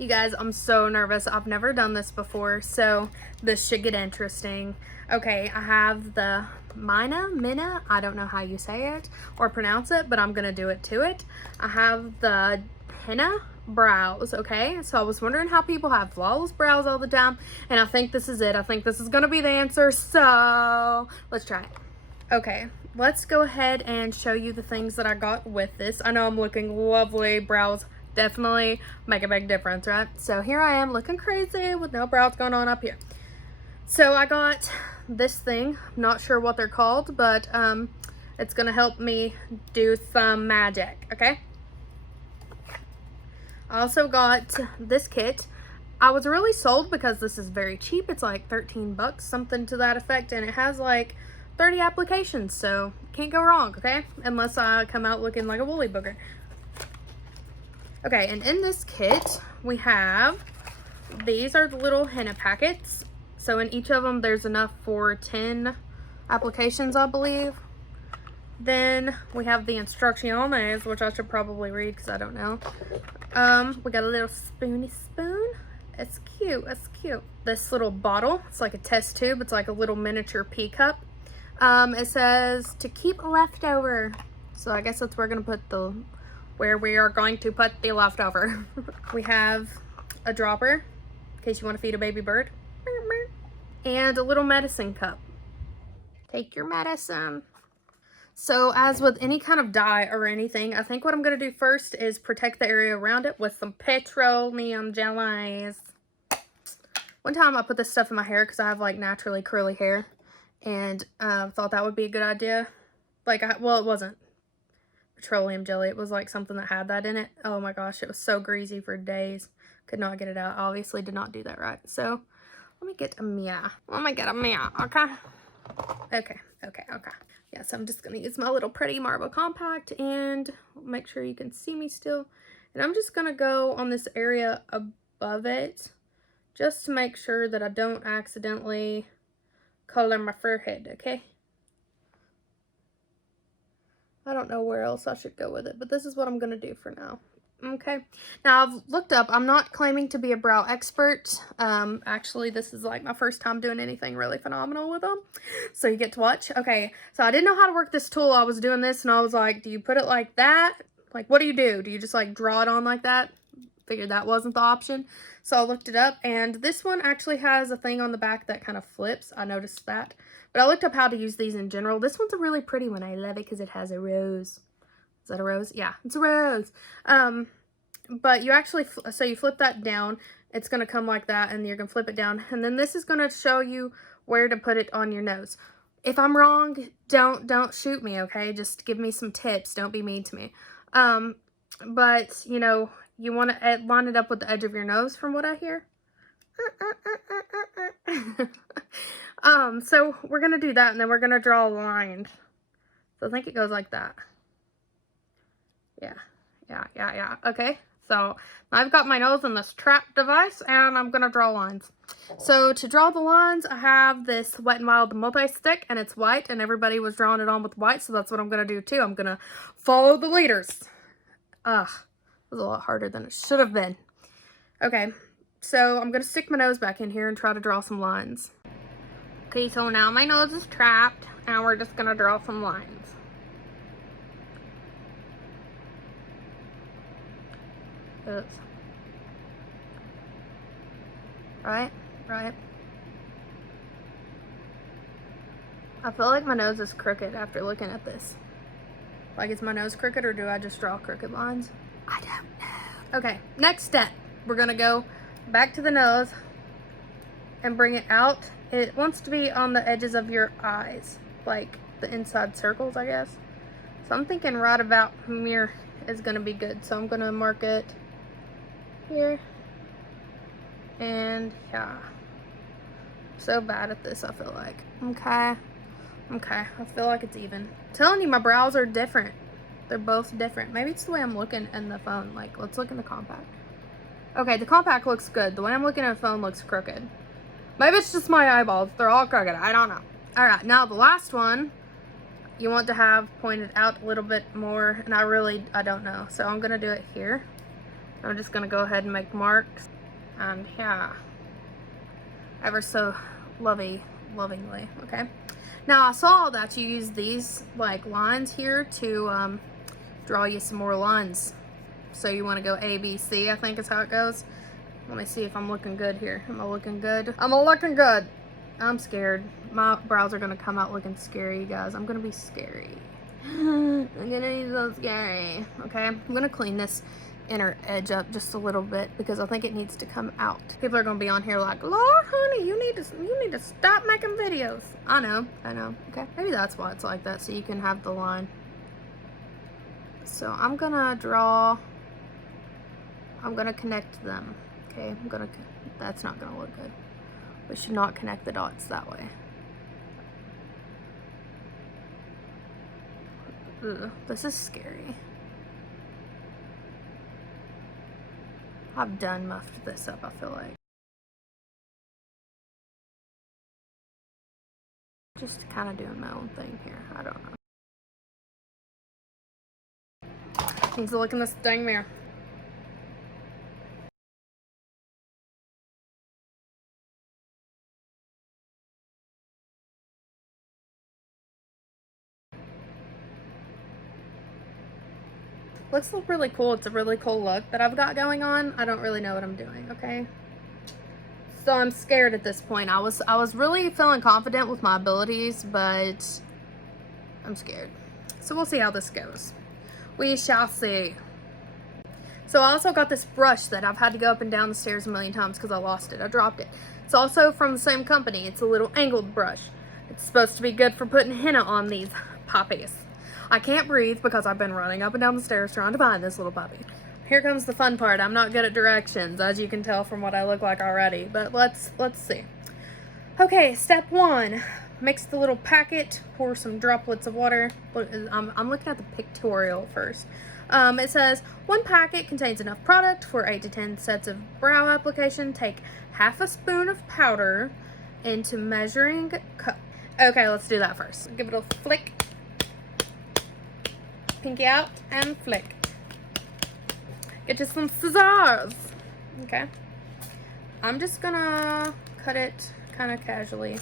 You guys, I'm so nervous. I've never done this before, so this should get interesting. Okay, I have the Mina, I don't know how you say it or pronounce it, but I'm gonna do it to it. I have the Henna brows, okay? So I was wondering how people have flawless brows all the time, and I think this is it. I think this is gonna be the answer, so let's try it. Okay, let's go ahead and show you the things that I got with this. I know I'm looking lovely. Brows definitely make a big difference, right? So here I am looking crazy with no brows going on up here. So I got this thing. I'm not sure what they're called, but it's gonna help me do some magic, okay? I also got this kit. I was really sold because this is very cheap. It's like 13 bucks, something to that effect, and it has like 30 applications, so can't go wrong, okay? Unless I come out looking like a woolly booger. Okay, and in this kit, we have, these are the little henna packets. So in each of them, there's enough for 10 applications, I believe. Then we have the instrucciones, which I should probably read because I don't know. We got a little spoony spoon. It's cute, it's cute. This little bottle, it's like a test tube. It's like a little miniature pea cup. It says to keep leftover. So I guess that's where we are going to put the leftover. We have a dropper in case you want to feed a baby bird. And a little medicine cup. Take your medicine. So as with any kind of dye or anything, I think what I'm going to do first is protect the area around it with some petroleum jellies. One time I put this stuff in my hair because I have like naturally curly hair. And thought that would be a good idea. Well, it wasn't petroleum jelly. It was like something that had that in it. Oh my gosh, it was so greasy for days. Could not get it out. Obviously did not do that right. So let me get a Mia. Okay? Okay. Yeah, so I'm just going to use my little pretty marble compact and make sure you can see me still. And I'm just going to go on this area above it just to make sure that I don't accidentally color my forehead, okay? I don't know where else I should go with it, but this is what I'm going to do for now. Okay, now I've looked up, I'm not claiming to be a brow expert. Actually, this is like my first time doing anything really phenomenal with them. So you get to watch. Okay, so I didn't know how to work this tool. I was doing this and I was like, do you put it like that? Like, what do you do? Do you just like draw it on like that? Figured that wasn't the option. So I looked it up, and this one actually has a thing on the back that kind of flips. I noticed that. But I looked up how to use these in general. This one's a really pretty one. I love it because it has a rose. Is that a rose? Yeah, it's a rose. But you actually, so you flip that down. It's going to come like that, and you're going to flip it down. And then this is going to show you where to put it on your nose. If I'm wrong, don't shoot me, okay? Just give me some tips. Don't be mean to me. But, you know, you want to line it up with the edge of your nose from what I hear. So we're going to do that, and then we're going to draw a line. So I think it goes like that. Yeah. Okay. So I've got my nose in this trap device, and I'm going to draw lines. So to draw the lines, I have this Wet n Wild multi-stick, and it's white, and everybody was drawing it on with white, so that's what I'm going to do too. I'm going to follow the leaders. Ugh. It was a lot harder than it should have been. Okay, so I'm going to stick my nose back in here and try to draw some lines. Okay, so now my nose is trapped, and we're just going to draw some lines. Oops. Right. I feel like my nose is crooked after looking at this. Like, is my nose crooked, or do I just draw crooked lines? I don't know. Okay, next step. We're going to go back to the nose and bring it out. It wants to be on the edges of your eyes, like the inside circles, I guess. So I'm thinking right about here is going to be good. So I'm going to mark it here. And yeah. So bad at this, I feel like. Okay, I feel like it's even. I'm telling you, my brows are different. They're both different. Maybe it's the way I'm looking in the phone. Like, let's look in the compact. Okay, the compact looks good. The way I'm looking at the phone looks crooked. Maybe it's just my eyeballs. They're all crooked. I don't know. All right, now the last one, you want to have pointed out a little bit more, and I don't know. So I'm going to do it here. I'm just gonna go ahead and make marks. And yeah, ever so lovingly, okay? Now I saw that you use these like lines here to draw you some more lines. So you want to go A, B, C, I think is how it goes. Let me see if I'm looking good here. Am I looking good? I'm looking good. I'm scared. My brows are gonna come out looking scary, you guys. I'm gonna be scary. I'm gonna be so scary. Okay, I'm gonna clean this inner edge up just a little bit because I think it needs to come out. People are gonna be on here like, Lord, honey, you need to stop making videos. I know. Okay, maybe that's why it's like that, so you can have the line. So I'm gonna connect them. Okay, that's not gonna look good. We should not connect the dots that way. Ugh, this is scary. I've done muffed this up, I feel like. Just kind of doing my own thing here. I don't know. Let's look in this dang mirror. Looks really cool. It's a really cool look that I've got going on. I don't really know what I'm doing, okay? So I'm scared at this point. I was really feeling confident with my abilities, but I'm scared. So we'll see how this goes. We shall see. So I also got this brush that I've had to go up and down the stairs a million times because I lost it. I dropped it. It's also from the same company. It's a little angled brush. It's supposed to be good for putting henna on these puppies. I can't breathe because I've been running up and down the stairs trying to find this little puppy. Here comes the fun part. I'm not good at directions, as you can tell from what I look like already, but let's see. Okay, step 1. Mix the little packet, pour some droplets of water. I'm looking at the pictorial first. It says, 1 packet contains enough product for 8 to 10 sets of brow application. Take half a spoon of powder into measuring cup. Okay, let's do that first. Give it a flick. Pinky out and flick. Get you some scissors. Okay. I'm just gonna cut it kind of casually.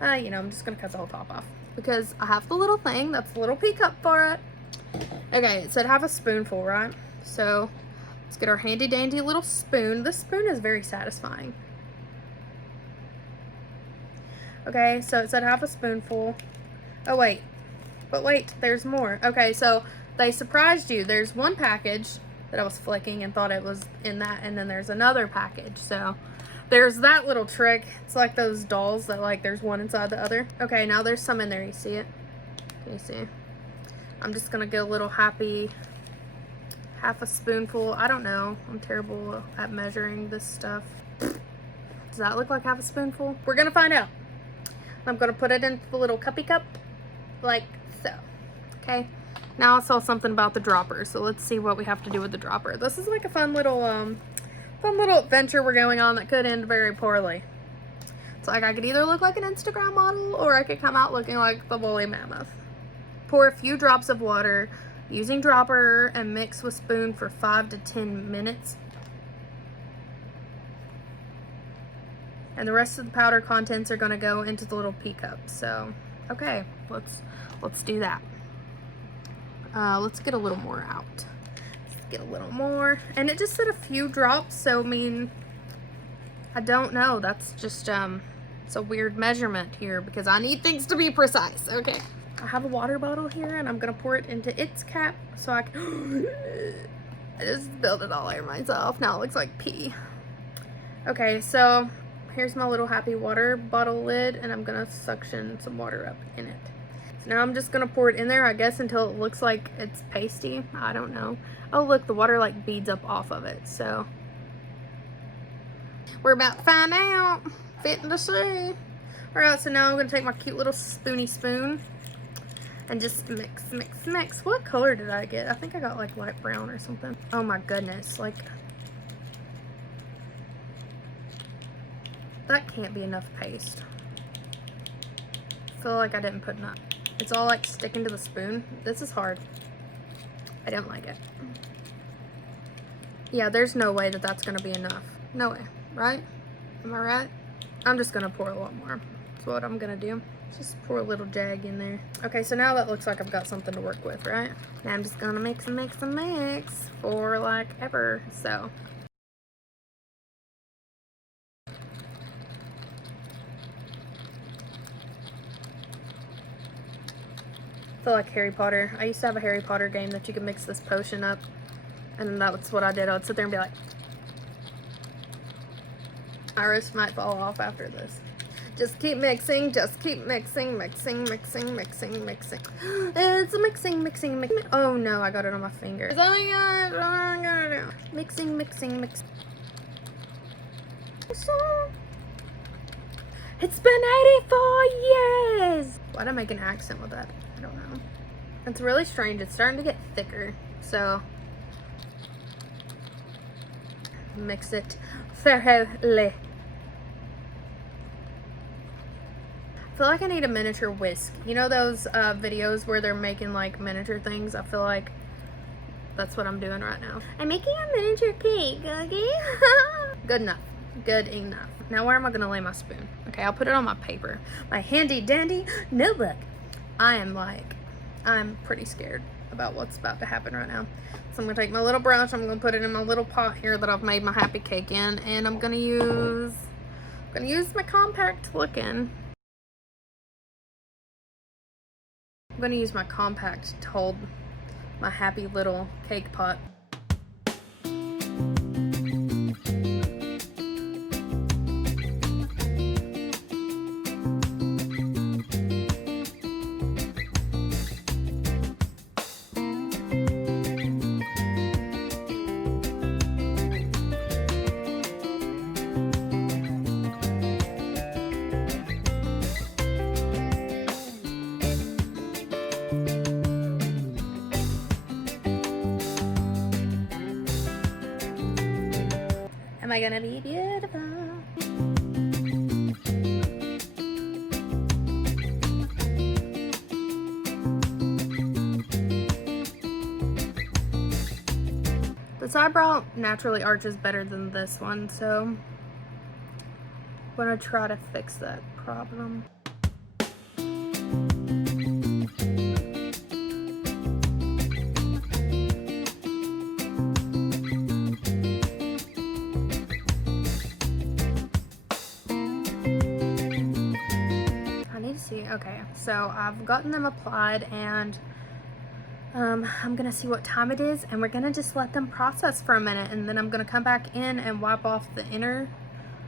I'm just gonna cut the whole top off because I have the little thing that's a little pea cup for it. Okay, it said have a spoonful, right? So let's get our handy dandy little spoon. This spoon is very satisfying. Okay, so it said half a spoonful. Oh wait, but wait, there's more. Okay, so they surprised you. There's 1 package that I was flicking and thought it was in that, and then there's another package. So there's that little trick. It's like those dolls that like there's one inside the other. Okay, now there's some in there. You see it? Can you see? I'm just gonna get a little half a spoonful. I don't know. I'm terrible at measuring this stuff. Does that look like half a spoonful? We're gonna find out. I'm gonna put it into the little cuppy cup, like so. Okay. Now I saw something about the dropper, so let's see what we have to do with the dropper. This is like a fun little adventure we're going on that could end very poorly. It's like I could either look like an Instagram model or I could come out looking like the woolly mammoth. Pour a few drops of water using dropper and mix with spoon for 5 to 10 minutes. And the rest of the powder contents are going to go into the little pea cup. So, okay, let's do that. Let's get a little more out. Let's get a little more. And it just said a few drops, so I mean, I don't know. That's just, it's a weird measurement here because I need things to be precise. Okay. I have a water bottle here and I'm going to pour it into its cap so I can, I just spilled it all over myself. Now it looks like pee. Okay, so here's my little happy water bottle lid and I'm going to suction some water up in it. So now I'm just going to pour it in there, I guess, until it looks like it's pasty. I don't know. Oh, look, the water like beads up off of it. So we're about to find out. Fitting to see. Alright, so now I'm going to take my cute little spoony spoon and just mix. What color did I get? I think I got like light brown or something. Oh my goodness. Like, that can't be enough paste. I feel like I didn't put enough. It's all like sticking to the spoon. This is hard. I don't like it. Yeah, there's no way that that's gonna be enough. No way, right? Am I right? I'm just gonna pour a lot more. That's what I'm gonna do. Just pour a little jag in there. Okay, so now that looks like I've got something to work with, right? Now I'm just gonna mix and mix and mix for like ever, so. I feel like Harry Potter. I used to have a Harry Potter game that you could mix this potion up, and that's what I did. I would sit there and be like, Iris might fall off after this. Just keep mixing, mixing. It's a mixing. Oh no, I got it on my finger. Oh my god, what am I gonna do? Mixing. It's been 84 years! Why'd I make an accent with that? I don't know. It's really strange. It's starting to get thicker, so mix it thoroughly. I feel like I need a miniature whisk. You know those videos where they're making like miniature things? I feel like that's what I'm doing right now. I'm making a miniature cake, okay? Good enough. Good enough. Now where am I gonna lay my spoon? Okay, I'll put it on my paper. My handy dandy notebook. I'm pretty scared about what's about to happen right now. So I'm gonna take my little brush, I'm gonna put it in my little pot here that I've made my happy cake in, and I'm gonna use my compact looking. I'm gonna use my compact to hold my happy little cake pot. Am I gonna be beautiful? This eyebrow naturally arches better than this one, so I'm gonna try to fix that problem. Okay, so I've gotten them applied, and I'm gonna see what time it is, and we're gonna just let them process for a minute, and then I'm gonna come back in and wipe off the inner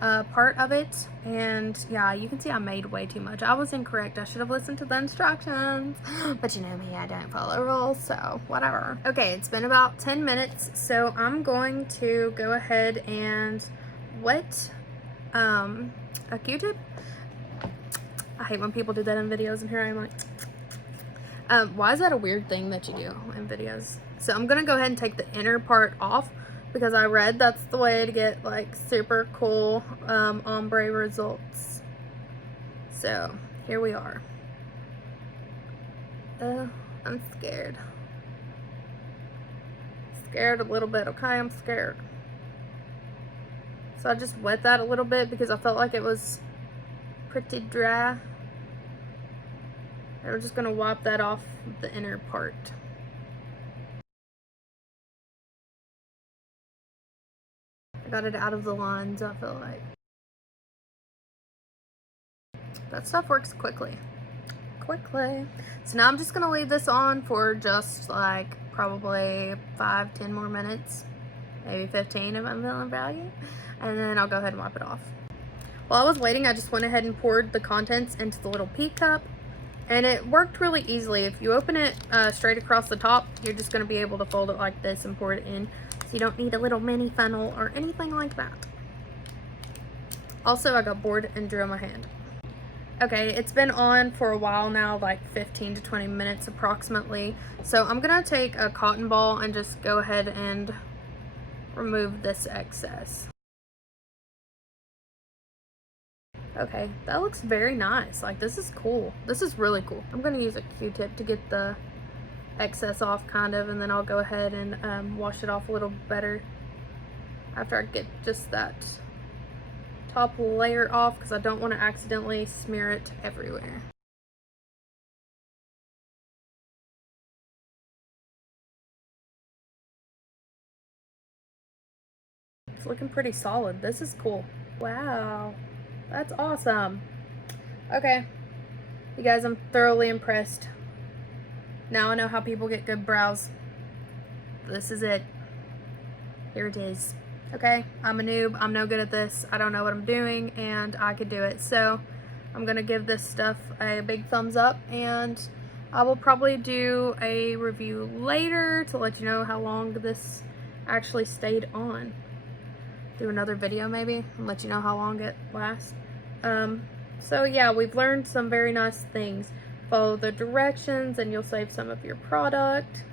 part of it. And yeah, you can see I made way too much. I was incorrect. I should have listened to the instructions, but you know me, I don't follow rules, so whatever. Okay, it's been about 10 minutes, so I'm going to go ahead and wet a Q-tip. I hate when people do that in videos, and here I am like, why is that a weird thing that you do in videos? So I'm gonna go ahead and take the inner part off, because I read that's the way to get like super cool ombre results. So here we are. I'm scared. Scared a little bit, okay? I'm scared. So I just wet that a little bit because I felt like it was pretty dry. And we're just gonna wipe that off the inner part. I got it out of the lines, I feel like. That stuff works quickly. So now I'm just gonna leave this on for just like probably 5-10 more minutes. Maybe 15 if I'm feeling braggy. And then I'll go ahead and wipe it off. While I was waiting, I just went ahead and poured the contents into the little pea cup. And it worked really easily. If you open it straight across the top, you're just going to be able to fold it like this and pour it in. So you don't need a little mini funnel or anything like that. Also, I got bored and drew on my hand. Okay, it's been on for a while now, like 15 to 20 minutes approximately. So I'm going to take a cotton ball and just go ahead and remove this excess. Okay, that looks very nice. Like, this is cool. This is really cool. I'm going to use a Q-tip to get the excess off kind of, and then I'll go ahead and wash it off a little better. after I get just that top layer off, because I don't want to accidentally smear it everywhere. It's looking pretty solid. This is cool. Wow, that's awesome. Okay, you guys, I'm thoroughly impressed. Now I know how people get good brows. This is it. Here it is. Okay, I'm a noob. I'm no good at this. I don't know what I'm doing, and I could do it. So I'm gonna give this stuff a big thumbs up, and I will probably do a review later to let you know how long this actually stayed on. Do another video maybe and let you know how long it lasts. So yeah, we've learned some very nice things. Follow the directions and you'll save some of your product.